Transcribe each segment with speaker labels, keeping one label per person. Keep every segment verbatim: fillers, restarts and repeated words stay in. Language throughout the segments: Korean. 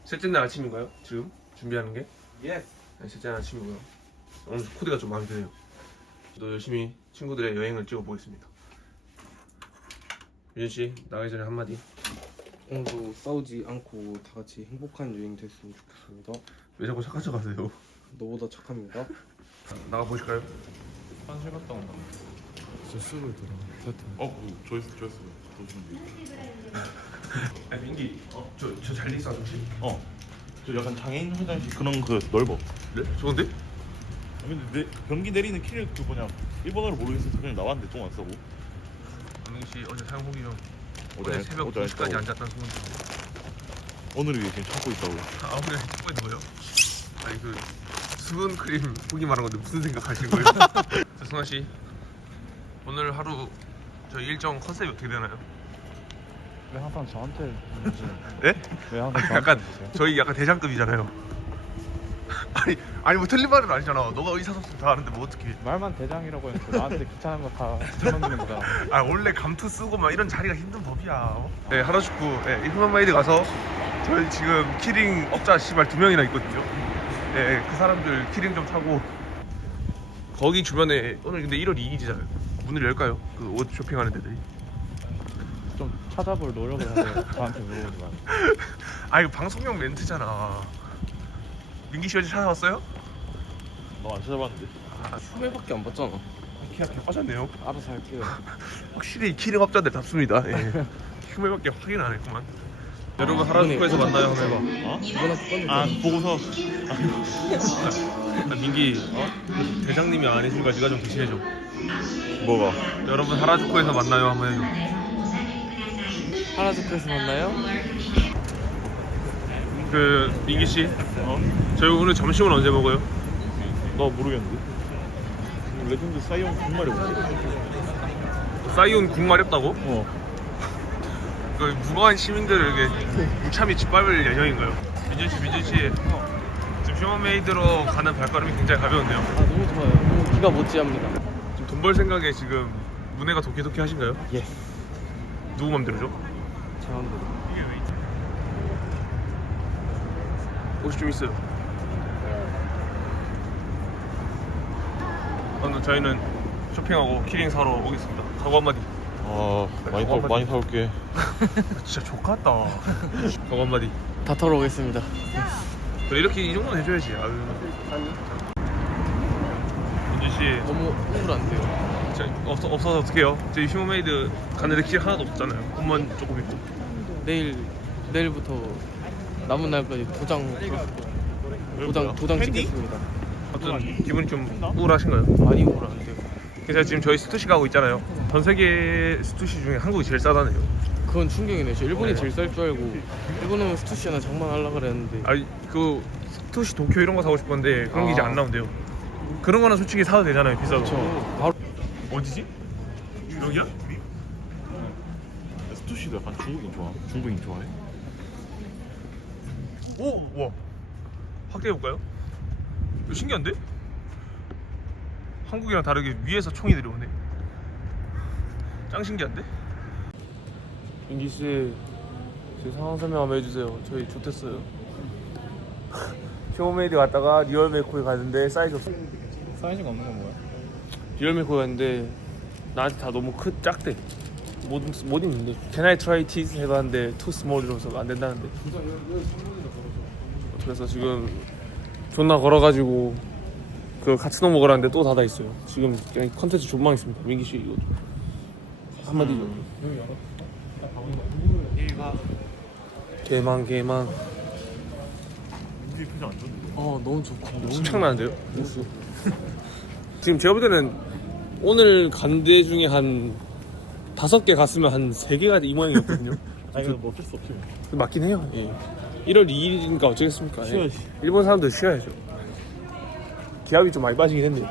Speaker 1: 셋째 날 아침인가요? 지금 준비하는 게?
Speaker 2: 예.
Speaker 1: 네, 셋째 날 아침이고요. 오늘 코디가 좀 마음에 드네요. 저도 열심히 친구들의 여행을 찍어보겠습니다. 유진 씨 나가기 전에 한마디.
Speaker 2: 오늘도 싸우지 않고 다 같이 행복한 여행 됐으면 좋겠습니다.
Speaker 1: 왜 자꾸 착한 척하세요?
Speaker 2: 너보다 착합니다.
Speaker 1: 나가 보실까요?
Speaker 3: 화장실 갔다 온다.
Speaker 2: 진짜 술을 들어.
Speaker 3: 어, 그 조회수 조회수 조회수.
Speaker 1: 아 민기, 어, 저저 잘 돼 있어 아저씨?
Speaker 3: 어, 저 약간 장애인 화장실 그런 그 넓어.
Speaker 1: 네? 좋은데?
Speaker 3: 아, 근데 내, 변기 내리는 키를 그 뭐냐 일본어를 모르겠어서 그냥 나왔는데 똥 안 싸고.
Speaker 1: 민기 씨 어제 사용 후기 좀.
Speaker 3: 어제
Speaker 1: 어제
Speaker 3: 안-
Speaker 1: 새벽
Speaker 3: 어제 안
Speaker 1: 두 시까지
Speaker 3: 했다고.
Speaker 1: 앉았다는 소문 듣고.
Speaker 3: 오늘을 위해 지금 참고 있다고.
Speaker 1: 아 오늘 찍고 있는 거예요? 아니 그 수분 크림 후기 말한 건데 무슨 생각하시는 거예요? 자, 승환 씨 오늘 하루 저희 일정 컨셉이 어떻게 되나요?
Speaker 4: 왜 항상 저한테
Speaker 1: 네?
Speaker 4: 왜 항상 저한테
Speaker 1: 약간
Speaker 4: 주세요?
Speaker 1: 저희 약간 대장급이잖아요. 아니 아니 뭐 틀린 말은 아니잖아. 너가 의사소통 다 아는데 뭐 어떻게?
Speaker 4: 말만 대장이라고 해서 나한테 귀찮은 거 다 집어넣는 거잖아.
Speaker 1: 아 원래 감투 쓰고 막 이런 자리가 힘든 법이야. 어? 네 하라주쿠 네, 휴먼메이드 가서 저희 지금 키링 업자 씨발 두 명이나 있거든요. 네 그 사람들 키링 좀 타고 거기 주변에 오늘 근데 일월 이일이잖아요. 문을 열까요? 그 옷 쇼핑하는 데들이.
Speaker 4: 좀 찾아볼 노력을 하세요. 저한테 물어보지 말고.
Speaker 1: 아 이거 방송용 멘트잖아. 민기 씨 어제 찾아왔어요?
Speaker 3: 너 안 찾아봤는데.
Speaker 2: 흉내밖에 안 봤잖아.
Speaker 1: 키가 개 빠졌네요.
Speaker 2: 알아서 할게요.
Speaker 1: 확실히 키링 업자들 답습니다. 예. 휴메밖에 확인 안 했구만. 여러분 하라주쿠에서 만나요 한번 해봐.
Speaker 3: 어?
Speaker 2: 이번 학기 꺼내.
Speaker 3: 아 보고서.
Speaker 1: 아, 민기 어? 대장님이 안 해주니까 네가 좀 대신해줘.
Speaker 3: 뭐가?
Speaker 1: 여러분 하라주쿠에서 만나요 한번 해줘.
Speaker 2: 하라주쿠에서 만나요?
Speaker 1: 그 민기 씨
Speaker 3: 어?
Speaker 1: 저희 오늘 점심은 언제 먹어요?
Speaker 3: 나 모르겠는데. 레전드 사이온 정말 해볼게.
Speaker 1: 사이온 국마렵다고?
Speaker 3: 어.
Speaker 1: 그 무거운 시민들을 이렇게 무참히 짓밟을 예정인가요? 민준 씨, 민준 씨 지금 휴먼메이드로 가는 발걸음이 굉장히 가벼운데요.
Speaker 2: 아 너무 좋아요. 너무 기가 못지합니다.
Speaker 1: 지금 돈 벌 생각에 지금 문해가 도끼도끼 하신가요?
Speaker 2: 예.
Speaker 1: 누구 맘대로죠?
Speaker 2: 제 마음대로.
Speaker 1: 옷이 좀 있어요. 오늘 저희는 쇼핑하고 키링 사러 오겠습니다. 각오 한마디.
Speaker 3: 아 많이 사 많이 사올게.
Speaker 1: 진짜 족같다. 각오 한마디.
Speaker 2: 다 털어 오겠습니다.
Speaker 1: 그래, 이렇게 이 정도는 해줘야지. 아유. 민준 씨,
Speaker 2: 너무 우울한데요.
Speaker 1: 저 없어 없어서 어떡해요? 저희 휴먼메이드 가는데 길 하나도 없잖아요. 옷만 조금 있고.
Speaker 2: 내일 내일부터 남은 날까지 도장 도장 도장
Speaker 3: 팬디?
Speaker 2: 찍겠습니다.
Speaker 1: 아무튼 기분이 좀 우울하신가요?
Speaker 2: 많이 우울한데요.
Speaker 1: 그래서 지금 저희 스투시 가고 있잖아요. 전 세계 스투시 중에 한국이 제일 싸다네요.
Speaker 2: 그건 충격이네. 저 일본이
Speaker 1: 네.
Speaker 2: 제일 쌀 줄 알고 일본은 스투시나 장만하려고 그랬는데
Speaker 1: 아니 그 스투시 도쿄 이런 거 사고 싶었는데 그런 게 이제
Speaker 2: 아.
Speaker 1: 안 나온대요. 그런 거는 솔직히 사도 되잖아요. 비싸도.
Speaker 2: 저 바로
Speaker 1: 어디지? 여기야?
Speaker 3: 스투시도 약간 중국인 좋아. 중국인 좋아해?
Speaker 1: 오! 와 확대해볼까요? 이거 신기한데? 한국이랑 다르게 위에서 총이 내려오네. 짱 신기한데? 민기씨 제 상황 설명 한번 해주세요. 저희 좋댔어요. 휴먼메이드 갔다가 리얼메이코에 갔는데 사이즈 없어.
Speaker 4: 사이즈가 없는 건 뭐야?
Speaker 1: 리얼메이코 갔는데 나한테 다 너무 크 작대. 못, 못 입는데 Can I try this? 해봤는데 too small 이러면서 안 된다는데. 그래서 지금 존나 걸어가지고 그 카츠노 먹으라는데 또 닫아 있어요. 지금 그냥 컨텐츠 존망했습니다. 민기 씨 이거 좀 한마디 좀. 개망 개망.
Speaker 3: 민지 표정 안 좋은데.
Speaker 2: 어 너무 좋고 너무
Speaker 1: 엄청나는데요? 지금 제가 볼 때는 오늘 간 데 중에 한 다섯 개 갔으면 한 세 개가 이 모양이었거든요.
Speaker 3: 아 이거 뭐 어쩔 수 없지.
Speaker 1: 맞긴 해요. 예. 일월 이일이니까 어쩌겠습니까? 예.
Speaker 3: 쉬어야지.
Speaker 1: 일본 사람들 쉬어야죠. 기압이 좀 많이 빠지긴 했네요.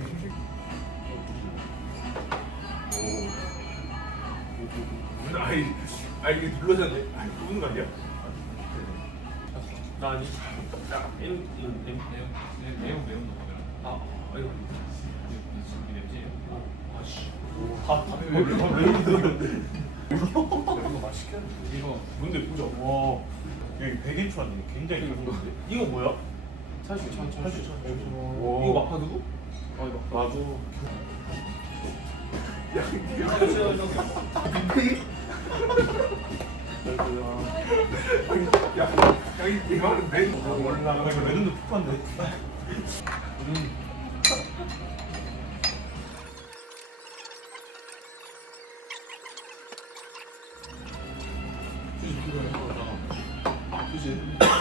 Speaker 1: 아이, 아 이게 눌러졌네. 아, 누군 거 아니야? 나 아니. 나 매운 매운 매운 매운 매운 아, 아이고. 아씨. 아, 매운 매운. 이거 맛있겠네. 이거 뭔데 보자. 와.
Speaker 3: 여기 백인추한데 굉장히 가슴인데. 이거 뭐야?
Speaker 2: 차슈 차 차슈
Speaker 3: 차슈, 차슈.
Speaker 2: 오. 이거 마파두부?
Speaker 3: 어 이거 나도.
Speaker 1: 여기 대박인데?
Speaker 3: 몰라. 이거 레전드 푹한데.
Speaker 2: 그지?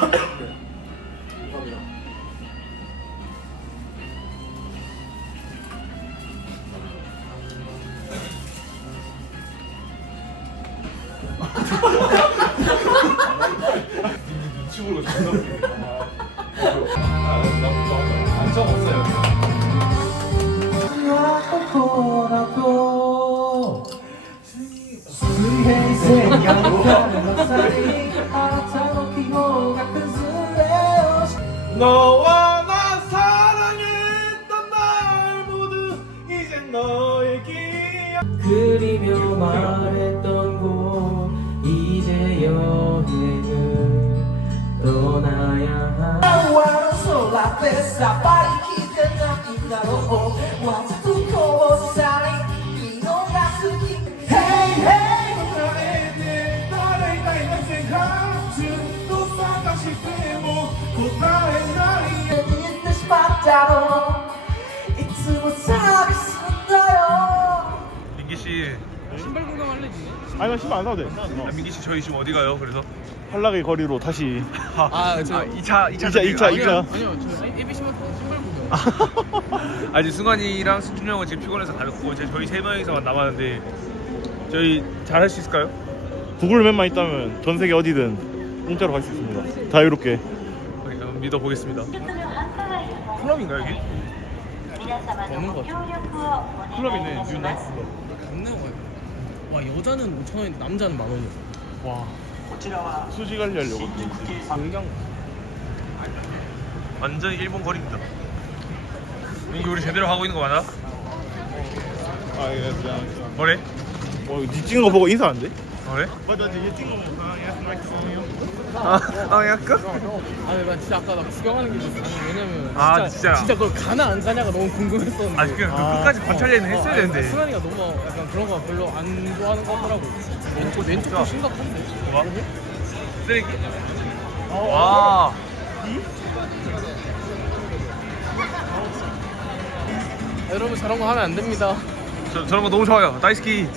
Speaker 3: 눈치 보고 존나 웃기네.
Speaker 2: 안정 없어요.
Speaker 5: 수리해 생각하는 넉살이 알아차고 피고 같은 술에
Speaker 3: 너와 나 사랑했던 날 모두 이제 너의 기억.
Speaker 5: 그리며 말했던 곳 이제 여행을 떠나야 하 Guardo sulla testa pari che innamorano quanto tu come sai chi non ha su chi Hey hey
Speaker 3: 나를 닮은 생각 또 싹다 싶고 곧 나의 날이.
Speaker 5: 이 뜻이 맞다로 이 틈을 사겠어요
Speaker 1: 민기 씨,
Speaker 4: 신발 구경할래 지금?
Speaker 3: 아니 나 신발 안 사도 돼.
Speaker 1: 아, 민기 씨 저희 지금 어디 가요? 그래서
Speaker 3: 한락의 거리로 다시.
Speaker 4: 아, 저
Speaker 1: 이 차 이 차
Speaker 3: 이차, 이차,
Speaker 1: 아니,
Speaker 3: 이차.
Speaker 4: 아니요, 저 에이비씨만 신발 구경.
Speaker 1: 아니 승관이랑 수준이 형은 지금 피곤해서 가졌고 이제 저희 세 명이서만 남았는데 저희 잘 할 수 있을까요?
Speaker 3: 구글맵만 있다면 전 세계 어디든 공짜로 갈 수 있습니다. 자유롭게.
Speaker 1: 우리 한번 믿어보겠습니다. 클럽인가 여기?
Speaker 4: 없는 거 같아.
Speaker 1: 클럽이네. 뉴 나이트 클럽.
Speaker 4: 강남 가요. 와, 여자는 오천 원인데 남자는 만 원이야. 와.
Speaker 3: 수지 관리하려고.
Speaker 4: 강경.
Speaker 1: 완전 일본 거리입니다. 민기 우리 제대로 하고 있는 거 맞아?
Speaker 3: 아 예, 미안.
Speaker 1: 뭐래?
Speaker 3: 뭐, 니 찍은 거 보고 인사 안 돼?
Speaker 1: 뭐래?
Speaker 3: 맞아, 니 찍은 거 보고. 아, 예,
Speaker 1: 아, 아 약간?
Speaker 4: 아니, 나 진짜 아까 나 구경하는 게 있었어. 왜냐면 진짜,
Speaker 1: 아, 진짜?
Speaker 4: 진짜 그걸 가나 안 가냐가 너무 궁금했었는데.
Speaker 1: 아, 그, 그
Speaker 3: 아.
Speaker 1: 끝까지 관찰례는 했어야
Speaker 4: 어, 아니,
Speaker 1: 되는데.
Speaker 4: 승환이가 너무 약간 그런 거 별로 안 좋아하는 거 같더라고. 왼쪽 왼쪽도 심각한데.
Speaker 1: 뭐? 쓰레기? 와.
Speaker 4: 여러분 저런 거 하면 안 됩니다.
Speaker 1: 저, 저런 거 너무 좋아요. 나이스키.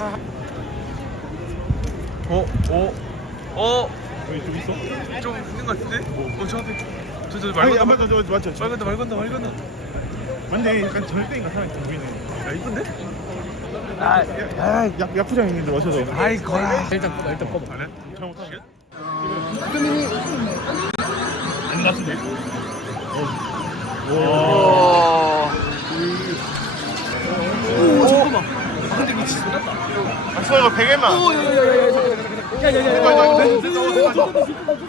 Speaker 1: 어? 어? 어?
Speaker 3: 여기 좀 있어?
Speaker 1: 좀 있는 것 같은데? 어, 저 앞에. 저, 저, 말
Speaker 3: 아니,
Speaker 1: 건다,
Speaker 3: 안
Speaker 1: 말
Speaker 3: 맞아, 맞아, 맞아.
Speaker 1: 건다, 말 건다, 말 건다.
Speaker 3: 근데 약간 절대인가 사람이 좀 보이네.
Speaker 1: 야, 이쁜데?
Speaker 3: 아, 아, 약, 약부장님들 오셔서.
Speaker 1: 아이, 거라.
Speaker 4: 일단 꺼봐, 일단 꺼봐.
Speaker 1: 그래?
Speaker 3: 잘못하네.
Speaker 1: 아닌 것 같은데?
Speaker 3: 와.
Speaker 1: 오, 잠깐만. 아, 근데 이거 진짜 끝났다.
Speaker 3: 아, 소희가 베개만.
Speaker 1: 오, 야, 야, 야, 야, 야, 야, 야, 야, 야, 야,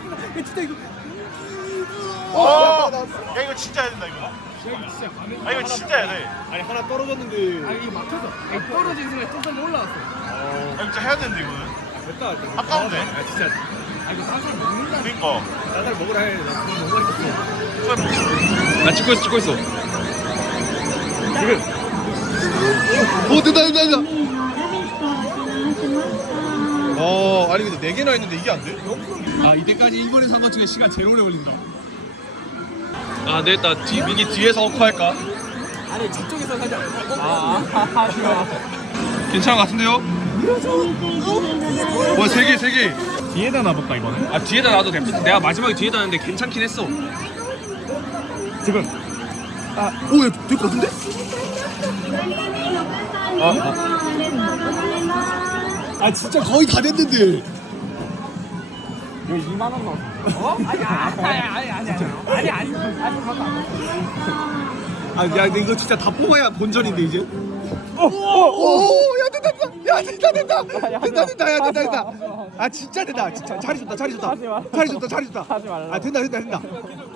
Speaker 3: 와. 야, 이거 진짜 해야 된다, 이거. 아, 이거 진짜 해야 돼. 아니, 하나 떨어졌는데.
Speaker 4: 아 이게 막혀서 아니, 떨어진 순간 점점 올라왔어.
Speaker 3: 아, 진짜 해야 되는데, 이거는.
Speaker 1: 됐다.
Speaker 3: 아까운데.
Speaker 1: 아, 진짜.
Speaker 4: 아 이거 딴 사람 먹는다.
Speaker 3: 그니까.
Speaker 1: 나달 먹으라 해. 나 그거 너무 맛있었어. 나 찍고 있어, 찍고 있어. 지금. 오, 된다, 된다, 된다. 어, 아니 근데 네 개나 했는데 이게 안 돼? 아, 이때까지 일본에서 한 것 중에 시간 제일 오래 걸린다. 아, 되겠다. 뒤, 민기 뒤에서 어커 할까?
Speaker 4: 아니 저쪽에서 하자.
Speaker 1: 아, 괜찮은 것 같은데요? 뭐, 세 개, 세 개.
Speaker 3: 뒤에다 놔볼까, 이거는?
Speaker 1: 아, 뒤에다 놔도 돼. 내가 마지막에 뒤에다 놨는데 괜찮긴 했어.
Speaker 3: 지금.
Speaker 1: 아, 오, 야, 될 것 같은데? 아, 아. 아, 진짜 거의 다 됐는데.
Speaker 4: 여기 이만 원 나왔어. 어? 아니 아니 아니 아니 아니 아니 아니 아니 그것도 안
Speaker 1: 아, 야, 근데 이거 진짜 다 뽑아야 본전인데 이제. 오, 오, 오, 야, 된다, 된다, 야, 된다, 된다, 된다, 된다, 야, 된다, 된다. 아, 진짜 된다, 진짜 자리 좋다, 자리 좋다, 자리 좋다, 자리 좋다. 아, 된다, 된다, 된다.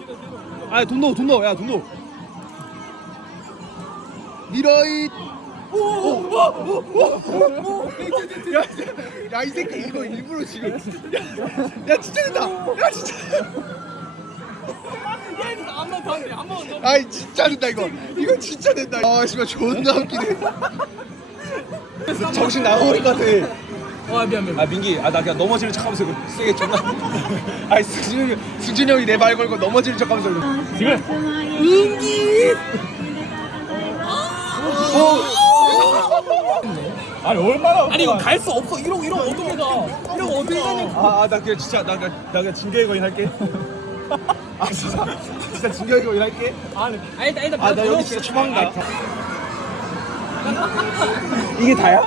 Speaker 1: 아, 돈 넣어, 돈 넣어, 야, 돈 넣어. 미러잇.
Speaker 3: 야 이 새끼 이거 일부러 지금 야, 야 진짜 된다 야 진짜
Speaker 4: 한번 더, 한 번 더.
Speaker 3: 아이 진짜 된다 이거 이거 진짜 된다 아 씨발 존나 웃기네 정신 나가버릴 것 같아
Speaker 4: 아 미안 미안.
Speaker 3: 아 민기 아 나 그냥 넘어지는 척하면서 이거 세게 존나 아이 승준이 승준이 형이 내 말 걸고 넘어지는 척하면서 이거
Speaker 4: 아니 얼마나? 아니 이거 갈 수 없어. 이러고 이러고 어떻게 가? 이러고 어떻게 가냐?
Speaker 3: 아나 그냥 진짜 나 그냥 나 그냥 진격의 거인 할게 아 진짜 진짜 진격의 거인 할게
Speaker 4: 아니 아, 일단 일단.
Speaker 3: 아 나 여기 진짜 추방다 이게 다야?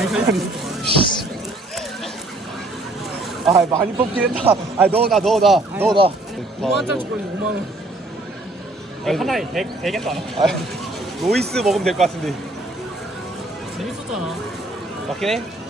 Speaker 3: 아 많이 뽑긴 했다 아 넣어놔 넣어놔 넣어놔
Speaker 4: 오만 원짜리 거리 오만 원. 하나에 백 백에서 안 와.
Speaker 3: 아, 로이스 먹으면 될 것 같은데
Speaker 4: 재밌었잖아.
Speaker 3: 맞긴 해?